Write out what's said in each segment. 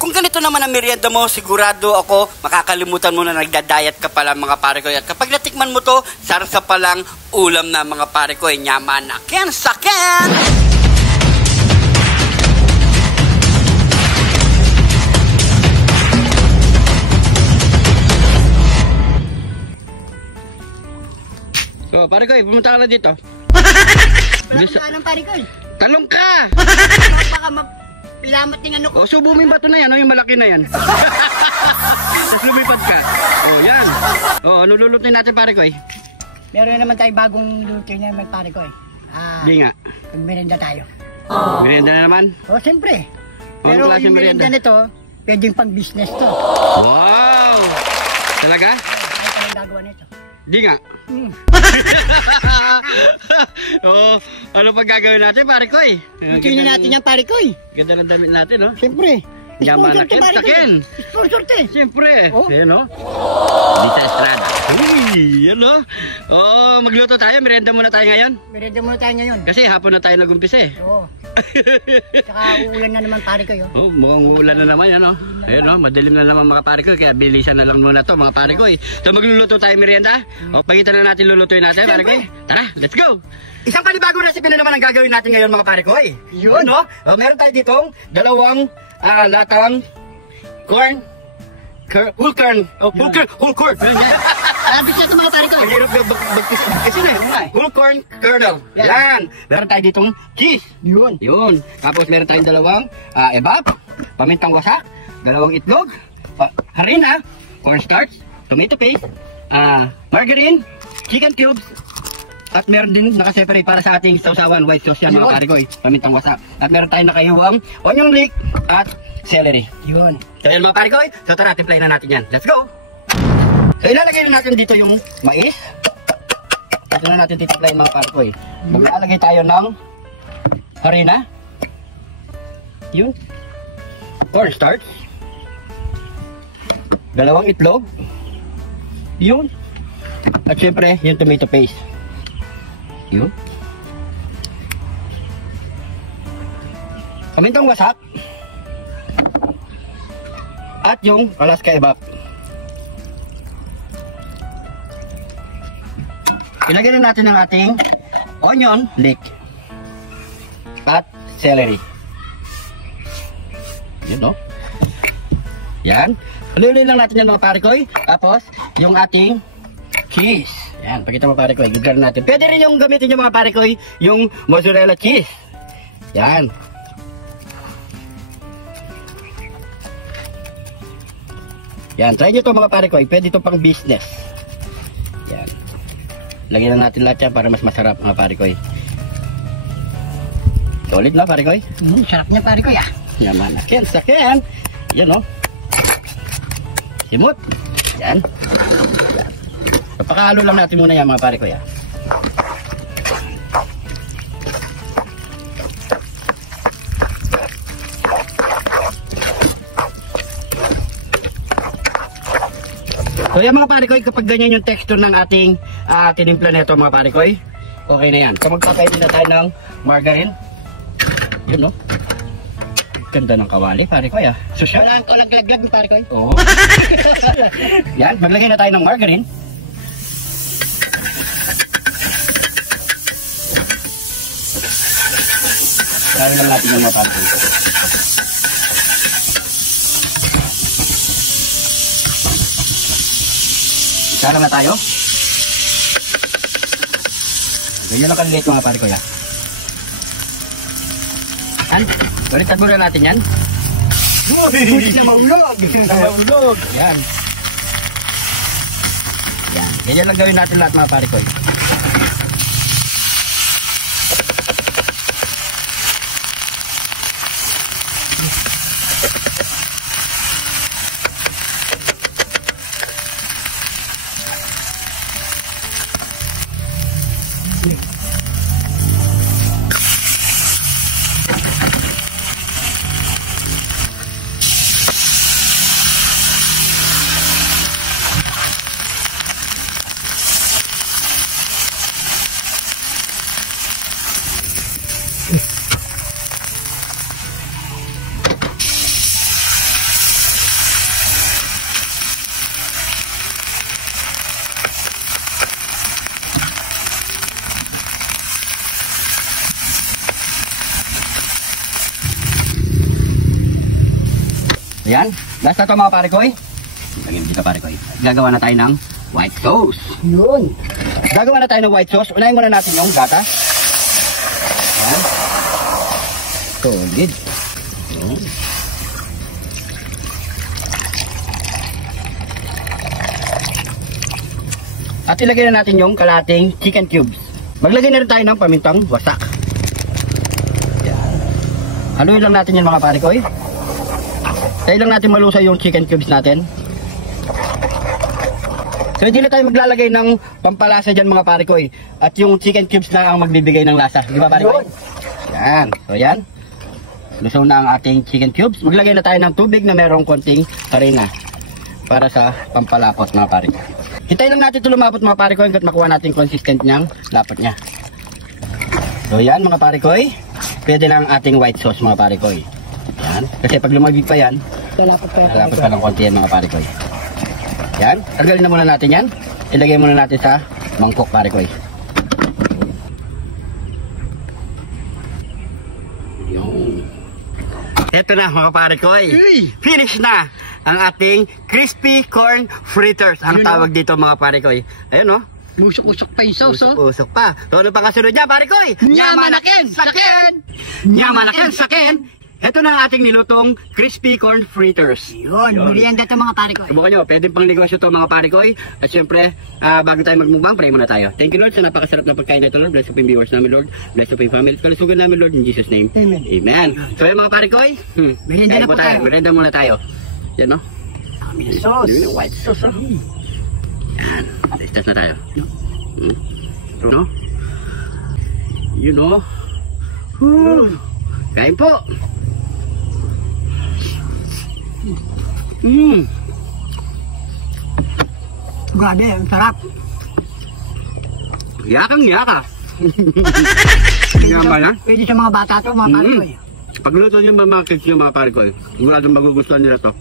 Kung ganito naman ang merienda mo, sigurado ako makakalimutan mo na nagda-diet ka pala mga pare ko. At kapag natikman mo to, sarsa palang ulam na mga pare ko. Nyaman na ken saken! So, pare ko, pumunta ka na dito. Wala ka ng pare ko. Talong ka! Baka mapilamat ng ano ko. O, subo mo yung bato na yan, yung malaki na yan. Tapos lumipad ka. O, yan. O, ano lulutuin natin pare ko? Meron naman tayo bagong luto niya may pare ko. Di nga. Magmerenda tayo. Merienda na naman? O, siyempre. Anong Pero klaseng yung merienda? merienda nito, pwedeng pang business to. Wow! Talaga? Ano pa yung gagawa nito? Di nga. Oo, ano pag gagawin natin pare ko? Lutuin na natin yan pare ko. Ganda ng damit natin, no? Siyempre. Yaman na Sponsor to, ken pare ko. saken! Sponsor to. Siyempre. Oh. Ayan, no? Dito Estrada. Uy, yan, no? Oo, magluto tayo. Merienda muna tayo ngayon. Merenda muna tayo ngayon. Kasi hapon na tayo nag-umpisa eh. Oo. Tsaka uulan na naman pare ko. Oh, mukhang uulan na naman yan, no? Ayun, no? Madilim na naman mga pare ko. Kaya bilisan na lang muna to mga pare ko. So magluluto tayo merienda. O, pagitan na natin lulutuin natin, pare ko. Tara, let's go! Isang panibagong recipe na naman ang gagawin natin ngayon mga pare ko. Yun, no? O, meron tayo ditong dalawang latang corn. Whole corn. Oh, whole corn. Abis na ito mga pare ko. Mahirap kasi na yun. Whole corn kernel. Yan. Meron tayo ditong cheese. Yun. Tapos meron tayong dalawang ebap, pamintang wasak, dalawang itlog, harina, cornstarch, tomato paste, margarine, chicken cubes, at meron din nakaseparate para sa ating sausawan, white sauce yan mga pare ko. Pamintang wasak. At meron tayong nakahiwang onion leek at celery. Yun. So yan mga pare ko. So tara, timplahin na natin yan. Let's go! So ilalagay na natin dito yung mais. Ito na natin titimplahin mga pare ko. Maglalagay tayo ng harina. Yun. Cornstarch. Dalawang itlog. Yun. At syempre, yung tomato paste. Yun. Pamintang wasak. At yung Alaska ebap. Ilagay na natin ang ating onion leek at celery. Yun, no? Yan. Haluin lang natin yan mga pare ko. Tapos, yung ating cheese. Yan, pakita mo pare ko. Gagawin natin. Pwede rin yung gamitin yung mga pare ko, yung mozzarella cheese. Yan. Yan, try nyo ito mga pare ko. Pwede ito pang business. Yan. Lagyan na natin lahat yan para mas masarap mga pare ko. Solid na pare ko. Sarap niya pare ko ya. Yaman na ken saken. Yan, no? Simot. Yan. Yan. Napakahalo lang natin muna yan mga pare ko ya. So yan mga pare ko, kapag ganyan yung texture ng ating tinimpla nito mga pare ko, okay na yan. So magpakainin na tayo ng margarine. Yun, no? Ganda ng kawali pare ko ya. So siya. Walang laglag pare ko. Oo. Yan, maglagay na tayo ng margarine. Lagyan lang natin yung mga pare ko. Sara na tayo. Ganyan lang kalilit mga pare ko ya. Yan. Baliktad muna natin yan. Buti na maulog. Yan. Yan. Ganyan lang gawin natin lahat mga pare ko. Ayan. Last na to mga pare ko eh. Lagyan dito pare ko eh. Gagawa na tayo ng white sauce. Yun. Gagawa na tayo ng white sauce. Unahin muna natin yung gatas. Ayan. Solid. Yun. At ilagay na natin yung kalating chicken cubes. Maglagay na rin tayo ng pamintang wasak. Yan. Haluin lang natin yung mga pare ko eh. Tayo lang natin malusay yung chicken cubes natin. So hindi na tayo maglalagay ng pampalasa dyan mga pare ko eh. At yung chicken cubes na ang magbibigay ng lasa. Di ba pare ko? Yan. So yan. Lusaw na ang ating chicken cubes. Maglagay na tayo ng tubig na merong konting harina. Para sa pampalapot mga pare ko. Hintayin lang natin ito lumapot mga pare ko hanggat makuha natin consistent niyang lapot niya. So yan mga pare ko eh. Pwede lang ating white sauce mga pare ko eh. Yan. Kasi pag lumagig pa yan, lalapot pa ng konti yan mga pare ko eh. Yan. Tanggalin na muna natin yan. Ilagay muna natin sa mangkok pare ko eh. Yung. Ito na mga pare ko eh. Finish na ang ating crispy corn fritters. Ang tawag dito mga pare ko eh. Ayun oh. Usok-usok pa yung sauce, oh. Usok pa. So ano pa kasunod niya pare ko eh? Nyamanakin! Sakin! Nyamanakin! Sakin! Ito na ang ating nilutong crispy corn fritters. Yun, merienda ito mga pare ko. Subukan nyo, pwedeng pang negosyo ito mga pare ko. At syempre, bago tayo magmubang, pray muna tayo. Thank you Lord sa napakasarap na pagkain na ito Lord. Bless you po yung viewers namin Lord. Bless you po yung family. Kalusugan namin Lord in Jesus name. Amen. Amen. So yun mga pare ko. Merienda na po tayo. Merienda muna tayo. Yan no. Sauce. Yun yung white sauce. Yan. Testas na tayo. No? You know. Kain po. Grabe, ang sarap. Yakang yaka. Yaman ha? Pwede sa mga bata to, mga pare ko eh. Pagluto niyo mga kids niyo mga pare ko eh. Siguradong magugustuhan nila to.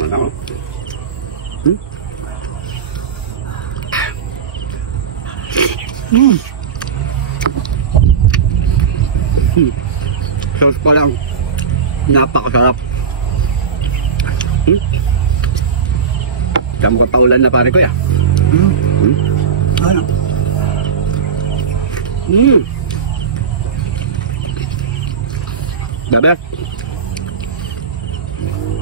Malako. Sauce pa lang. Napakasarap. Kamu ka paulan na pare ko ya. Ano? The best.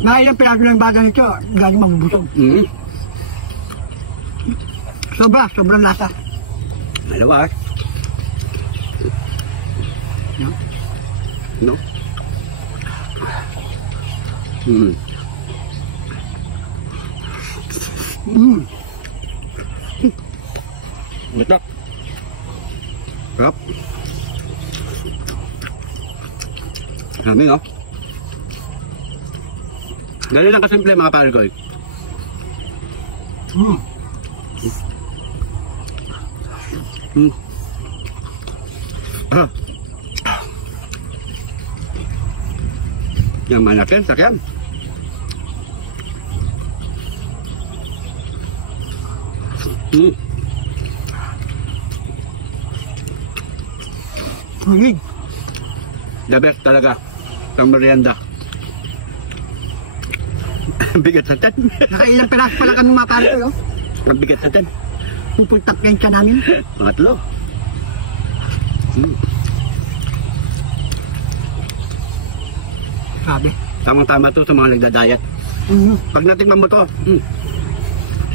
Mga ilang piraso ng baga nito, galing mabubusog. Sobrang lasa. Malawas. No? Betul. Sarap. Dami no? Ganun lang kasimple mga pare ko. Yang mana kan sakyan? The best talaga. Ang merienda. Bigat sa tan. Nakailang piraso pala kami mga pare ko. Ang bigat sa tan. Pupultap yan siya namin. Pangatlo. Sabi. Tamang-tama to sa mga nagda-diet. Pag natikman mo to,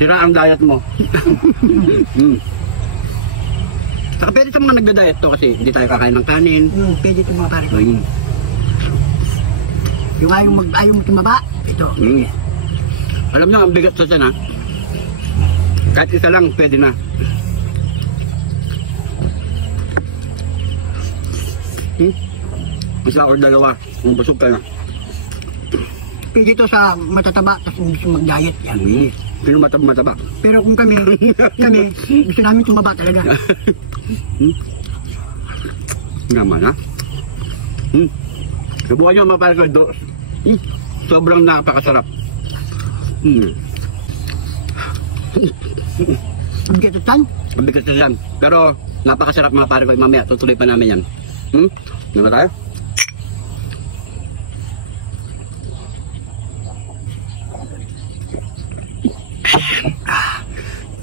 sira ang diet mo. Saka pwede sa mga nagda-diet to kasi hindi tayo kakain ng kanin. Pwede ito mga pare ko. Yung ayaw mo tumaba, ito. Alam nyo, ang bigat sa tiyan ha. Kahit isa lang, pwede na. Isa or dalawa, kung busog ka na. Pwede ito sa matataba, tapos gusto mag-diet yan. Sino mataba? Pero kung kami gusto namin tumaba talaga. Naman ha? Subukan nyo mga pare ko, sobrang napakasarap. Ang gatutan? Ang bigat sa yan. Pero napakasarap mga pare ko, mamaya tutuloy pa namin yan. Naman tayo?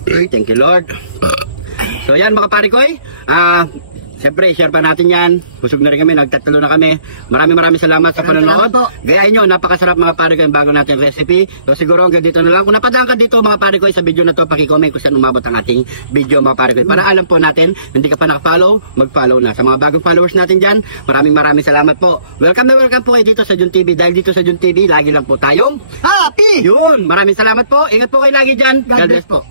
Okay, thank you Lord. So yan mga pare ko siyempre, share pa natin yan. Busog na rin kami, nagtatalo na kami. Maraming salamat sa panonood. Gayahin nyo, napakasarap mga pare ko yung bago natin recipe. So siguro hanggang dito na lang. Kung napadaan ka dito mga pare ko sa video na to, paki-comment kung saan umabot ang ating video mga pare ko. Para alam po natin, hindi ka pa naka-follow, mag-follow na. Sa mga bagong followers natin dyan, maraming salamat po. Welcome po kayo dito sa Jun TV. Dahil dito sa Jun TV, lagi lang po tayong Happy! yun. Maraming salamat po. Ingat po kayo lagi dyan. God bless po.